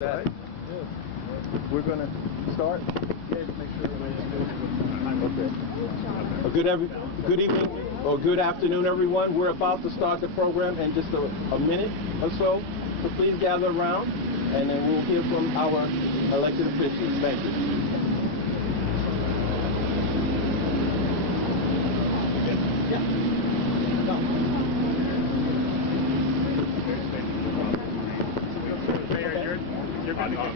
Right. We're going to start. Okay. Good evening or good afternoon, everyone. We're about to start the program in just a minute or so. So please gather around, and then we'll hear from our elected officials. Thank you.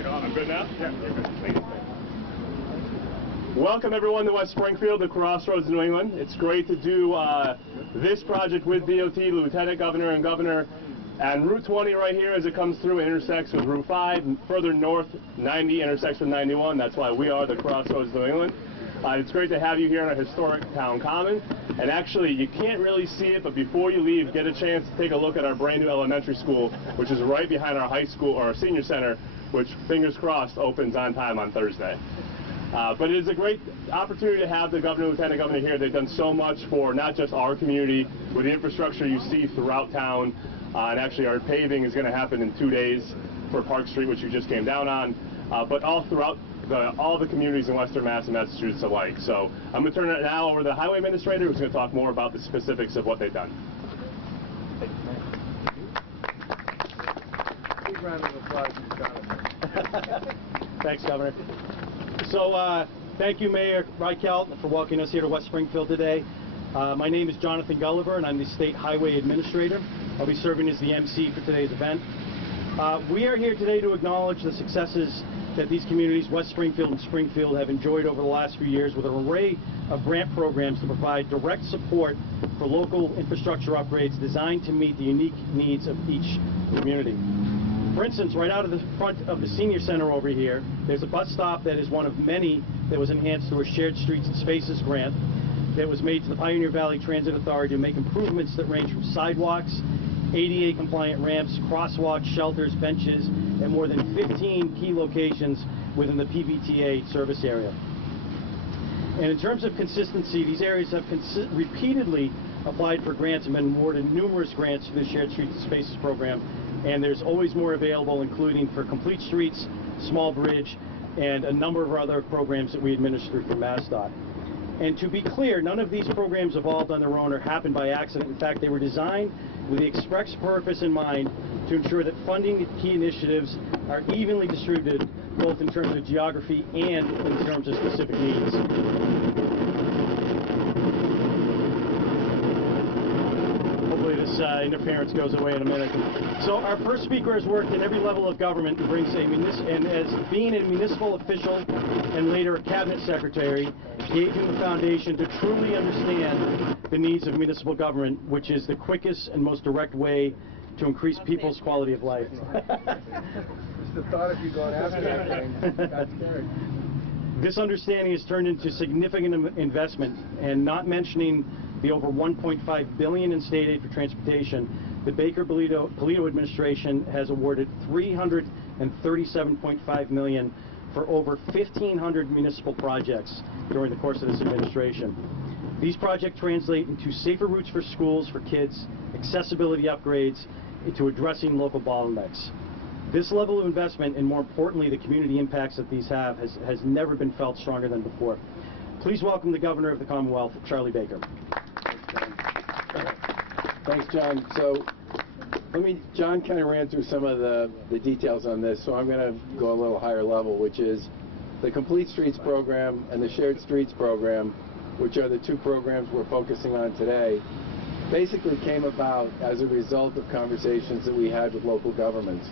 I'm good now? Yeah, you're good. Welcome everyone to West Springfield, the Crossroads, New England. It's great to do this project with DOT, Lieutenant Governor and Governor, and Route 20 right here as it comes through and intersects with Route 5. And further north, 90 intersects with 91. That's why we are the Crossroads, New England. It's great to have you here on our historic town common. And actually, you can't really see it, but before you leave, get a chance to take a look at our brand new elementary school, which is right behind our high school, or our senior center, which, fingers crossed, opens on time on Thursday. But it is a great opportunity to have the Governor and Lieutenant Governor here. They've done so much for not just our community, with the infrastructure you see throughout town. And actually, our paving is going to happen in 2 days for Park Street, which you just came down on, but all throughout all the communities in Western Mass and Massachusetts alike. So I'm going to turn it now over to the Highway Administrator, who's going to talk more about the specifics of what they've done. Big round of applause for Jonathan. Thanks, Governor. So thank you, Mayor Reichelt, for welcoming us here to West Springfield today. My name is Jonathan Gulliver, and I'm the State Highway Administrator. I'll be serving as the MC for today's event. We are here today to acknowledge the successes that these communities, West Springfield and Springfield, have enjoyed over the last few years with an array of grant programs to provide direct support for local infrastructure upgrades designed to meet the unique needs of each community. For instance, right out of the front of the senior center over here, there's a bus stop that is one of many that was enhanced through a Shared Streets and Spaces grant that was made to the Pioneer Valley Transit Authority to make improvements that range from sidewalks, ADA compliant ramps, crosswalks, shelters, benches, and more than 15 key locations within the PVTA service area. And in terms of consistency, these areas have repeatedly applied for grants and been awarded numerous grants through the Shared Streets and Spaces program, and there's always more available, including for complete streets, small bridge, and a number of other programs that we administer through MassDOT. And to be clear, none of these programs evolved on their own or happened by accident. In fact, they were designed with the express purpose in mind to ensure that funding key initiatives are evenly distributed, both in terms of geography and in terms of specific needs. Hopefully this interference goes away in a minute. So our first speaker has worked in every level of government and brings and as being a municipal official and later a cabinet secretary, gave him the foundation to truly understand the needs of municipal government, which is the quickest and most direct way to increase people's quality of life. Just the thought of you going after that thing got scary. This understanding has turned into significant investment, and not mentioning the over $1.5 billion in state aid for transportation, the Polito administration has awarded $337.5 million for over 1,500 municipal projects during the course of this administration. These projects translate into safer routes for schools for kids, accessibility upgrades, to addressing local bottlenecks. This level of investment, and more importantly the community impacts that these have, has never been felt stronger than before. Please welcome the Governor of the Commonwealth, Charlie Baker. Thanks, John. So John kind of ran through some of the details on this, so I'm going to go a little higher level, which is the Complete Streets program and the Shared Streets program, which are the two programs we're focusing on today, basically came about as a result of conversations that we had with local governments.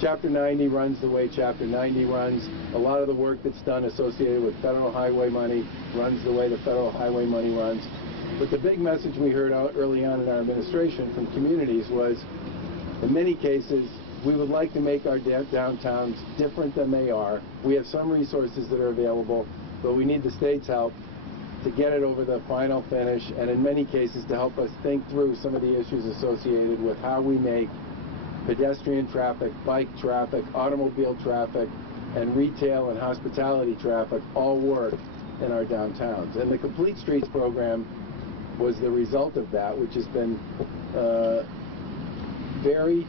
Chapter 90 runs the way Chapter 90 runs. A lot of the work that's done associated with federal highway money runs the way the federal highway money runs. But the big message we heard early on in our administration from communities was, in many cases, we would like to make our downtowns different than they are. We have some resources that are available, but we need the state's help to get it over the final finish, and in many cases to help us think through some of the issues associated with how we make pedestrian traffic, bike traffic, automobile traffic, and retail and hospitality traffic all work in our downtowns. And the Complete Streets program was the result of that, which has been very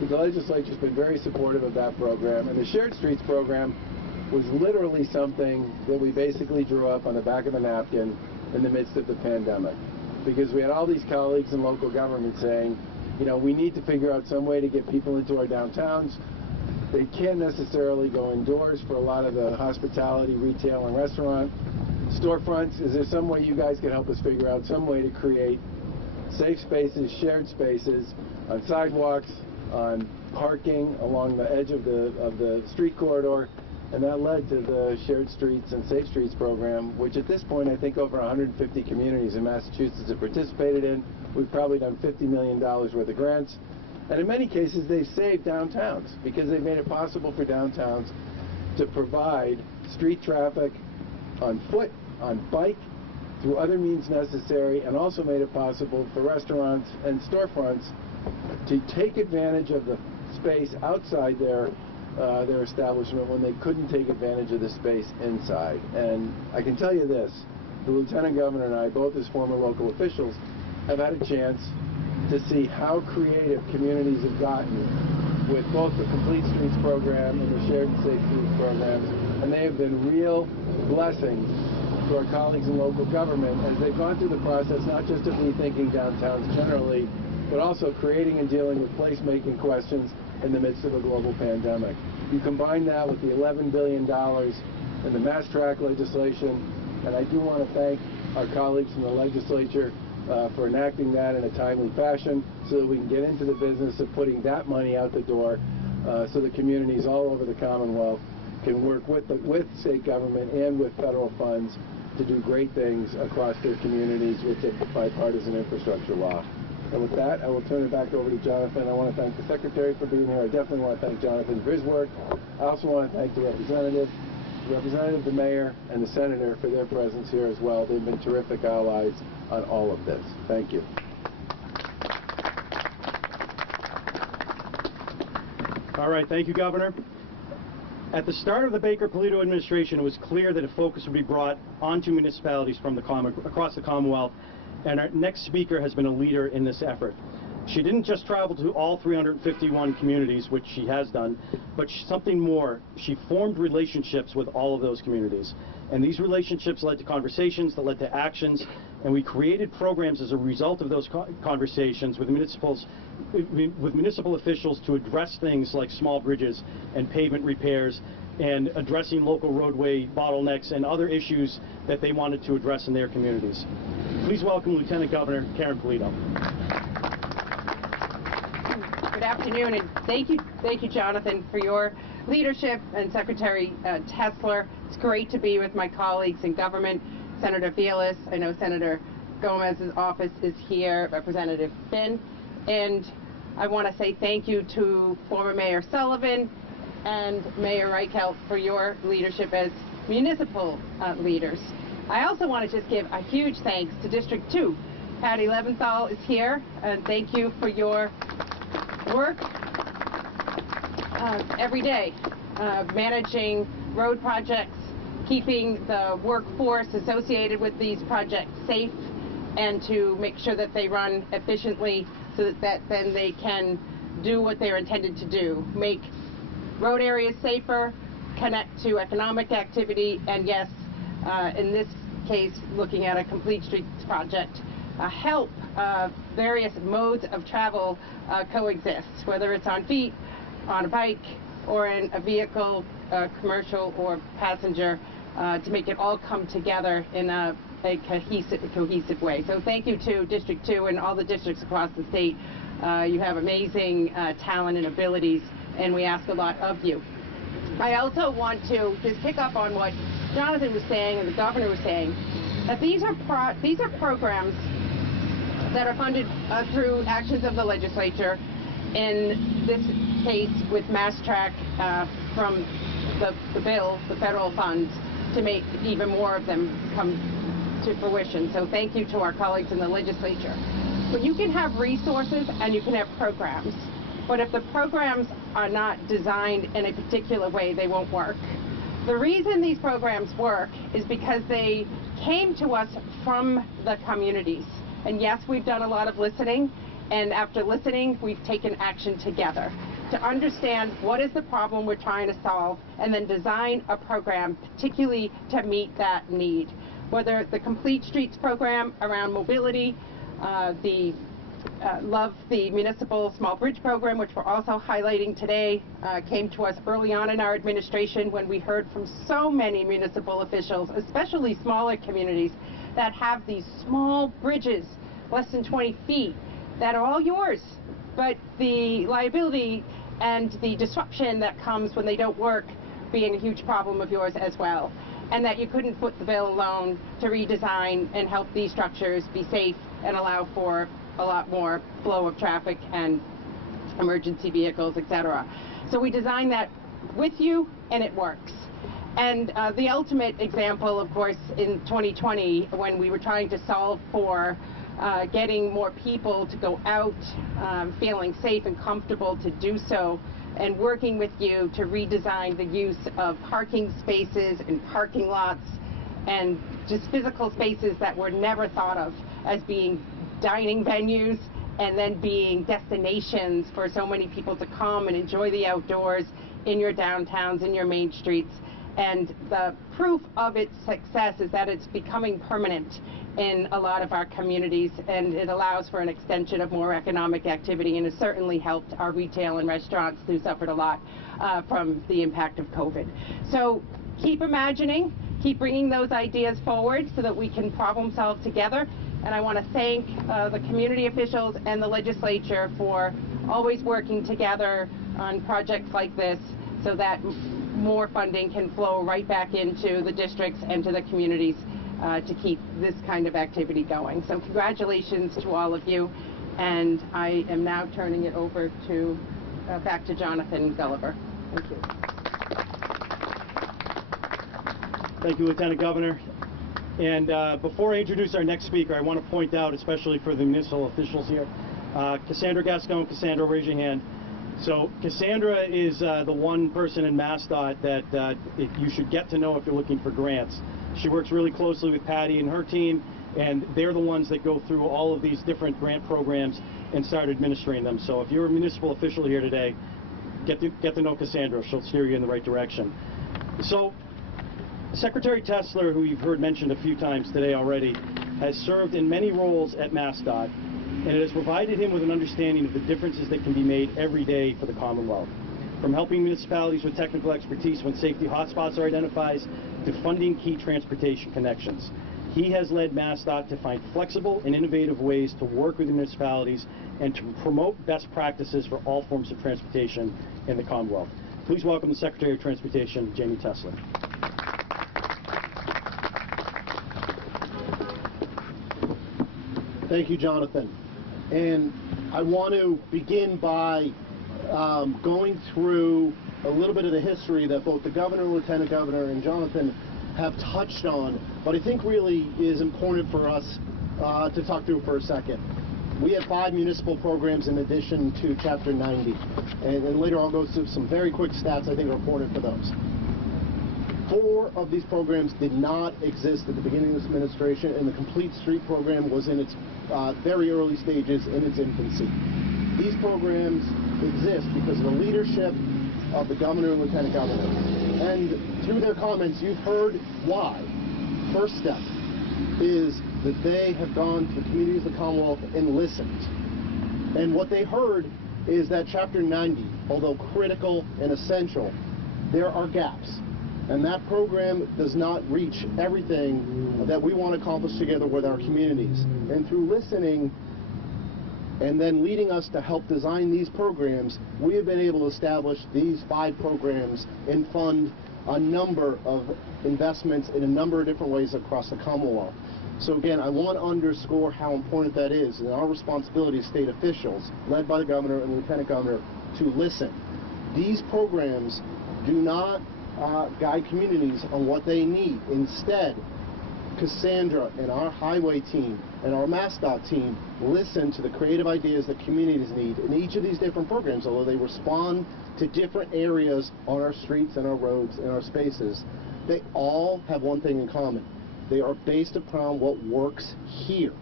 the legislature's been very supportive of that program, and the Shared Streets program was literally something that we basically drew up on the back of a napkin in the midst of the pandemic, because we had all these colleagues in local government saying, you know, we need to figure out some way to get people into our downtowns. They can't necessarily go indoors for a lot of the hospitality, retail, and restaurant storefronts. Is there some way you guys can help us figure out some way to create safe spaces, shared spaces on sidewalks, on parking along the edge of the street corridor? And that led to the Shared Streets and Safe Streets program, which at this point I think over 150 communities in Massachusetts have participated in. We've probably done $50 million worth of grants. And in many cases they've saved downtowns because they've made it possible for downtowns to provide street traffic on foot, on bike, through other means necessary, and also made it possible for restaurants and storefronts to take advantage of the space outside their establishment when they couldn't take advantage of the space inside. And I can tell you this, the Lieutenant Governor and I, both as former local officials, have had a chance to see how creative communities have gotten with both the Complete Streets program and the Shared and Safe Streets programs, and they have been real blessings to our colleagues in local government as they've gone through the process not just of rethinking downtowns generally, but also creating and dealing with placemaking questions in the midst of a global pandemic. You combine that with the $11 billion in the MassDOT legislation, and I do want to thank our colleagues from the legislature for enacting that in a timely fashion so that we can get into the business of putting that money out the door so that communities all over the Commonwealth can work with state government and with federal funds to do great things across their communities with the bipartisan infrastructure law. And with that, I will turn it back over to Jonathan. I want to thank the Secretary for being here. I definitely want to thank Jonathan for his work. I also want to thank the Representative, the Mayor, and the Senator for their presence here as well. They've been terrific allies on all of this. Thank you. All right, thank you, Governor. At the start of the Baker-Polito administration, it was clear that a focus would be brought onto municipalities from across the Commonwealth, and our next speaker has been a leader in this effort. She didn't just travel to all 351 communities, which she has done, but something more. She formed relationships with all of those communities. And these relationships led to conversations that led to actions, and we created programs as a result of those conversations with municipal officials to address things like small bridges and pavement repairs and addressing local roadway bottlenecks and other issues that they wanted to address in their communities. Please welcome Lieutenant Governor Karen Polito. Good afternoon, and thank you, Jonathan, for your leadership, and Secretary Tessler. It's great to be with my colleagues in government, Senator Vilas. I know Senator Gomez's office is here, Representative Finn, and I want to say thank you to former Mayor Sullivan and Mayor Reichelt for your leadership as municipal leaders. I also want to just give a huge thanks to District 2. Patty Leventhal is here, and thank you for your work every day, managing road projects, keeping the workforce associated with these projects safe, and to make sure that they run efficiently so that then they can do what they're intended to do, make road areas safer, connect to economic activity, and yes, in this case, looking at a Complete Streets project, help various modes of travel coexist, whether it's on feet, on a bike, or in a vehicle, commercial or passenger, to make it all come together in a cohesive way. So thank you to District 2 and all the districts across the state. You have amazing talent and abilities, and we ask a lot of you. I also want to just pick up on what Jonathan was saying and the Governor was saying, that these are programs that are funded through actions of the legislature, in this case with MassDOT from the bill, the federal funds, to make even more of them come to fruition. So thank you to our colleagues in the legislature. But you can have resources and you can have programs, but if the programs are not designed in a particular way, they won't work. The reason these programs work is because they came to us from the communities. And yes, we've done a lot of listening, And after listening, we've taken action together to understand what is the problem we're trying to solve, and then design a program particularly to meet that need. Whether the Complete Streets program around mobility, love the Municipal Small Bridge program, which we're also highlighting today, came to us early on in our administration when we heard from so many municipal officials, especially smaller communities, that have these small bridges, less than 20 feet, that are all yours. But the liability and the disruption that comes when they don't work being a huge problem of yours as well. And that you couldn't foot the bill alone to redesign and help these structures be safe and allow for a lot more flow of traffic and emergency vehicles, etc. So we designed that with you, and it works. And the ultimate example, of course, in 2020, when we were trying to solve for getting more people to go out feeling safe and comfortable to do so, and working with you to redesign the use of parking spaces and parking lots and just physical spaces that were never thought of as being dining venues and then being destinations for so many people to come and enjoy the outdoors in your downtowns, in your main streets. And the proof of its success is that it's becoming permanent in a lot of our communities, and it allows for an extension of more economic activity, and has certainly helped our retail and restaurants who suffered a lot from the impact of COVID. So keep imagining, keep bringing those ideas forward so that we can problem solve together. And I want to thank the community officials and the legislature for always working together on projects like this so that more funding can flow right back into the districts and to the communities to keep this kind of activity going. So congratulations to all of you, and I am now turning it over to back to Jonathan Gulliver. Thank you. Thank you, Lieutenant Governor. And before I introduce our next speaker, I want to point out, especially for the municipal officials here, Cassandra Gascon. Cassandra, raise your hand. So Cassandra is the one person in MassDOT that you should get to know if you're looking for grants. She works really closely with Patty and her team, and they're the ones that go through all of these different grant programs and start administering them. So if you're a municipal official here today, get to know Cassandra. She'll steer you in the right direction. So Secretary Tessler, who you've heard mentioned a few times today already, has served in many roles at MassDOT, and it has provided him with an understanding of the differences that can be made every day for the Commonwealth. From helping municipalities with technical expertise when safety hotspots are identified, to funding key transportation connections. He has led MassDOT to find flexible and innovative ways to work with the municipalities and to promote best practices for all forms of transportation in the Commonwealth. Please welcome the Secretary of Transportation, Jamie Tessler. Thank you, Jonathan. And I want to begin by going through a little bit of the history that both the Governor, Lieutenant Governor, and Jonathan have touched on, but I think really is important for us to talk through for a second. We have 5 municipal programs in addition to Chapter 90, and later I'll go through some very quick stats I think are important for those. 4 of these programs did not exist at the beginning of this administration, and the Complete Street program was in its very early stages, in its infancy. These programs exist because of the leadership of the Governor and Lieutenant Governor. And through their comments, you've heard why. First step is that they have gone to the communities of the Commonwealth and listened. And what they heard is that Chapter 90, although critical and essential, there are gaps. And that program does not reach everything that we want to accomplish together with our communities. And through listening and then leading us to help design these programs, we have been able to establish these 5 programs and fund a number of investments in a number of different ways across the Commonwealth. So again, I want to underscore how important that is, and our responsibility as state officials, led by the Governor and Lieutenant Governor, to listen. These programs do not guide communities on what they need. Instead, Cassandra and our highway team and our MassDOT team listen to the creative ideas that communities need in each of these different programs, although they respond to different areas on our streets and our roads and our spaces. They all have one thing in common. They are based upon what works here.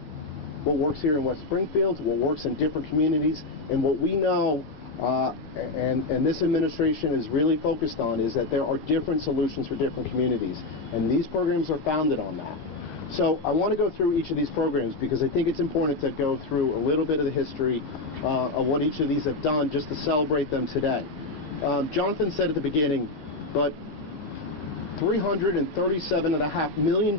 what works here in West Springfield, what works in different communities, and what we know, and this administration is really focused on, is that there are different solutions for different communities, and these programs are founded on that. So I want to go through each of these programs because I think it's important to go through a little bit of the history of what each of these have done just to celebrate them today. Jonathan said at the beginning, but $337.5 million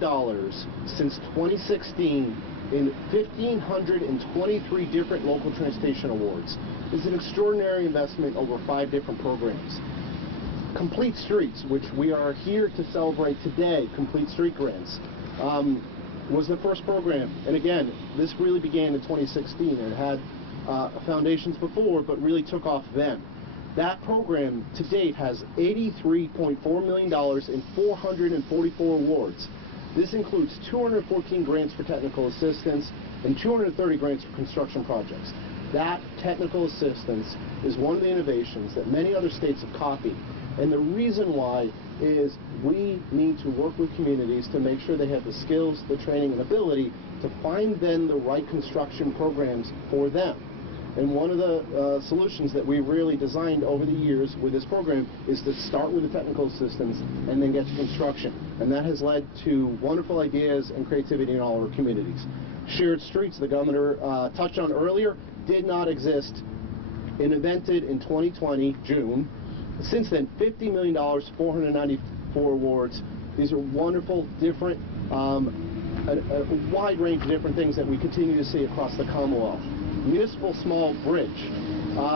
since 2016 in 1,523 different local transportation awards is an extraordinary investment over 5 different programs. Complete Streets, which we are here to celebrate today, Complete Street Grants, was the first program. And again, this really began in 2016 and had foundations before, but really took off then. That program to date has $83.4 million in 444 awards. This includes 214 grants for technical assistance and 230 grants for construction projects. That technical assistance is one of the innovations that many other states have copied. And the reason why is we need to work with communities to make sure they have the skills, the training, and ability to find then the right construction programs for them. And one of the solutions that we really designed over the years with this program is to start with the technical assistance and then get to construction. And that has led to wonderful ideas and creativity in all our communities. Shared streets, the governor touched on earlier, did not exist. It invented in 2020, June. Since then, $50 million, 494 awards. These are wonderful, different, a wide range of different things that we continue to see across the Commonwealth. Municipal Small Bridge.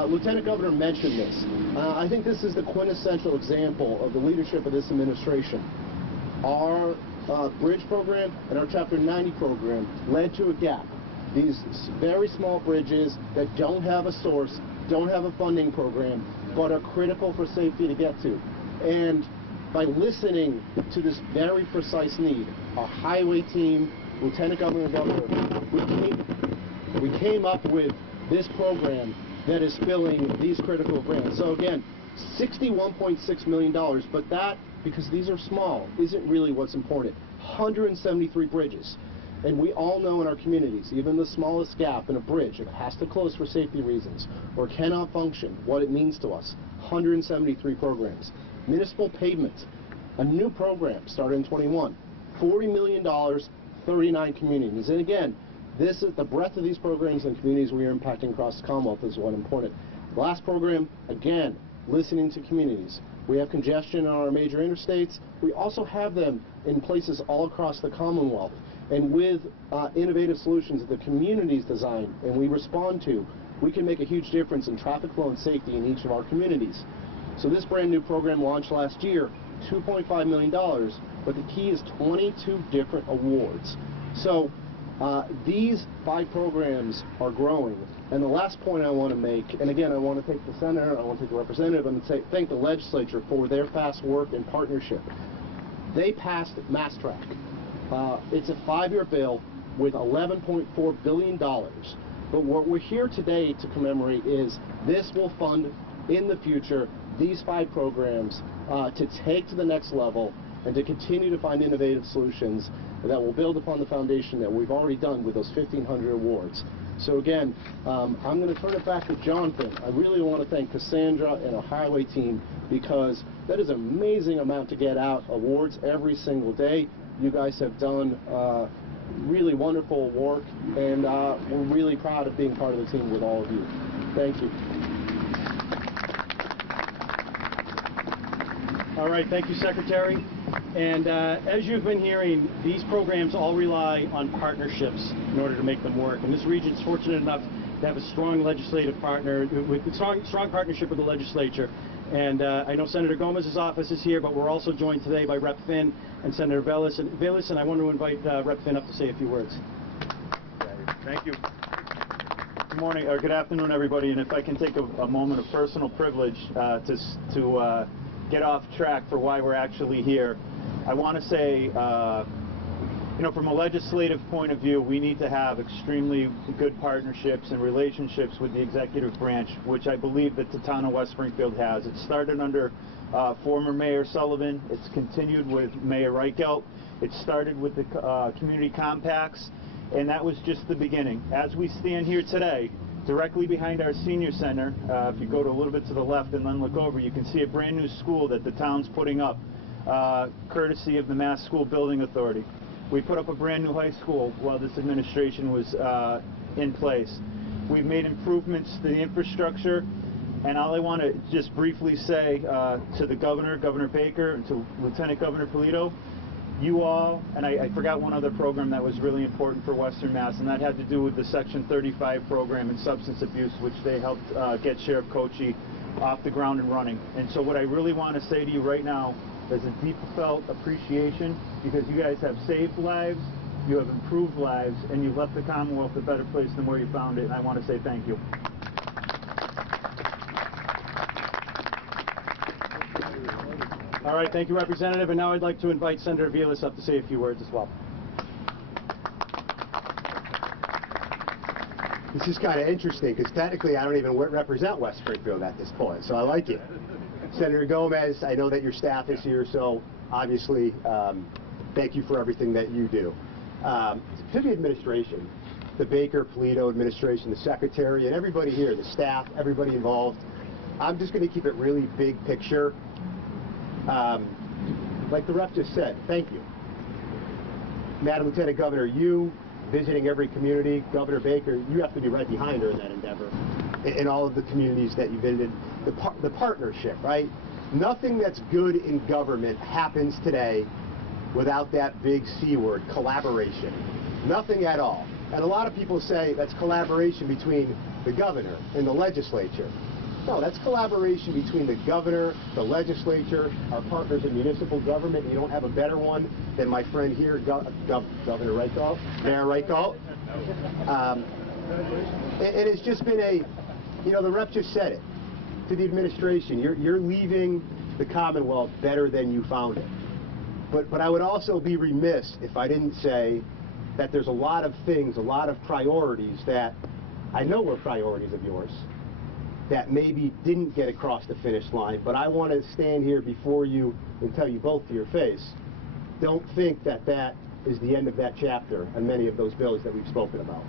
Lieutenant Governor mentioned this. I think this is the quintessential example of the leadership of this administration. Our bridge program and our Chapter 90 program led to a gap. These very small bridges that don't have a source, don't have a funding program, but are critical for safety to get to. And by listening to this very precise need, our highway team, Lieutenant Governor and Governor, we came up with this program that is filling these critical grants. So again, $61.6 million, but that, because these are small, isn't really what's important. 173 bridges. And we all know in our communities, even the smallest gap in a bridge, if it has to close for safety reasons or cannot function, what it means to us. 173 programs. Municipal Pavement, a new program started in 21. $40 million, 39 communities. And again, this is the breadth of these programs and communities we are impacting across the Commonwealth is what important. The last program, again, listening to communities. We have congestion on our major interstates. We also have them in places all across the Commonwealth. And with innovative solutions that the communities design and we respond to, we can make a huge difference in traffic flow and safety in each of our communities. So this brand new program launched last year, $2.5 million, but the key is 22 different awards. So these 5 programs are growing. And the last point I want to make, and again, I want to thank the senator, I want to thank the representative, and thank the legislature for their fast work and partnership. They passed MassDOT. It's a 5-year bill with $11.4 billion. But what we're here today to commemorate is this will fund in the future these 5 programs to take to the next level and to continue to find innovative solutions that will build upon the foundation that we've already done with those 1,500 awards. So again, I'm going to turn it back to Jonathan. I really want to thank Cassandra and our highway team because that is an amazing amount to get out awards every single day. You guys have done really wonderful work, and we're really proud of being part of the team with all of you. Thank you. All right, thank you, Secretary. And as you've been hearing, these programs all rely on partnerships in order to make them work. And this region is fortunate enough to have a strong legislative partner, with a strong partnership with the legislature. And I know Senator Gomez's office is here, but we're also joined today by Rep. Finn and Senator Velez. And I want to invite Rep. Finn up to say a few words. Thank you. Good morning, or good afternoon, everybody. And if I can take a moment of personal privilege to get off track for why we're actually here, I want to say, you know, from a legislative point of view, we need to have extremely good partnerships and relationships with the executive branch, which I believe that the town of West Springfield has. It started under former Mayor Sullivan. It's continued with Mayor Reichelt. It started with the community compacts. And that was just the beginning. As we stand here today, directly behind our senior center, if you go to a little bit to the left and then look over, you can see a brand new school that the town's putting up, courtesy of the Mass School Building Authority. We put up a brand new high school while this administration was in place. We've made improvements to the infrastructure, and all I want to just briefly say to the governor, Governor Baker, and to Lieutenant Governor Polito, you all, and I forgot one other program that was really important for Western Mass, and that had to do with the Section 35 program in substance abuse, which they helped get Sheriff Kochi off the ground and running. And so what I really want to say to you right now is a deep felt appreciation, because you guys have saved lives, you have improved lives, and you've left the Commonwealth a better place than where you found it, and I want to say thank you. All right, thank you, Representative. And now I'd like to invite Senator Vilas up to say a few words as well. This is kind of interesting because technically I don't even represent West Springfield at this point, so I like it. Senator Gomez, I know that your staff is here, so obviously thank you for everything that you do. To the administration, the Baker, Polito administration, the secretary, and everybody here, the staff, everybody involved, I'm just going to keep it really big picture. Like the rep just said, thank you. Madam Lieutenant Governor, you visiting every community, Governor Baker, you have to be right behind her in that endeavor. In all of the communities that you visited, the partnership, right? Nothing that's good in government happens today without that big C word, collaboration. Nothing at all. And a lot of people say that's collaboration between the governor and the legislature. No, that's collaboration between the governor, the legislature, our partners in municipal government. You don't have a better one than my friend here, Governor Reichelt, Mayor Reichelt. And it's just been a, you know, the rep just said it to the administration. You're leaving the Commonwealth better than you found it. But I would also be remiss if I didn't say that there's a lot of things, a lot of priorities that I know were priorities of yours, that maybe didn't get across the finish line, but I want to stand here before you and tell you both to your face, don't think that that is the end of that chapter on many of those bills that we've spoken about.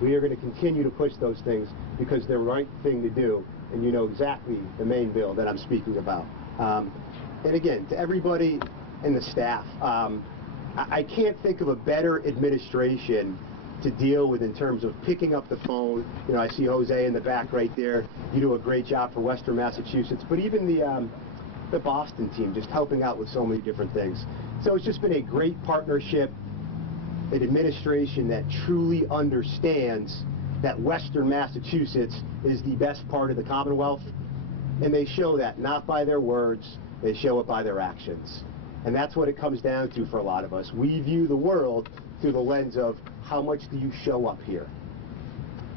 We are going to continue to push those things because they're the right thing to do, and you know exactly the main bill that I'm speaking about. And again, to everybody in the staff, I can't think of a better administration to deal with in terms of picking up the phone. You know, I see Jose in the back right there. You do a great job for Western Massachusetts, but even the Boston team just helping out with so many different things. So it's just been a great partnership, an administration that truly understands that Western Massachusetts is the best part of the Commonwealth, and they show that not by their words, they show it by their actions. And that's what it comes down to for a lot of us. We view the world through the lens of how much do you show up here?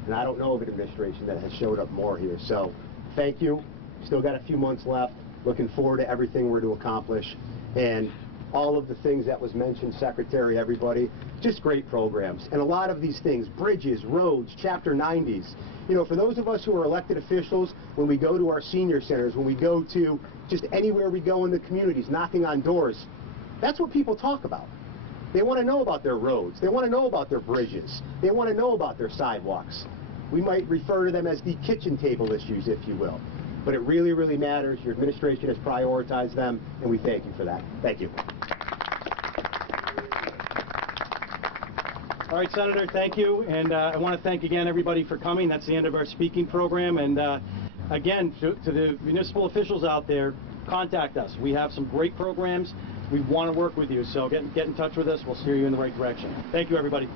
And I don't know of an administration that has showed up more here. So thank you. Still got a few months left. Looking forward to everything we're to accomplish. And all of the things that was mentioned, Secretary, everybody, just great programs. And a lot of these things, bridges, roads, Chapter 90s. You know, for those of us who are elected officials, when we go to our senior centers, when we go to just anywhere we go in the communities, knocking on doors, that's what people talk about. They want to know about their roads. They want to know about their bridges. They want to know about their sidewalks. We might refer to them as the kitchen table issues, if you will. But it really, really matters. Your administration has prioritized them, and we thank you for that. Thank you. All right, Senator, thank you. And I want to thank again everybody for coming. That's the end of our speaking program. And again, to the municipal officials out there, contact us. We have some great programs. We want to work with you, so get in touch with us. We'll steer you in the right direction. Thank you, everybody.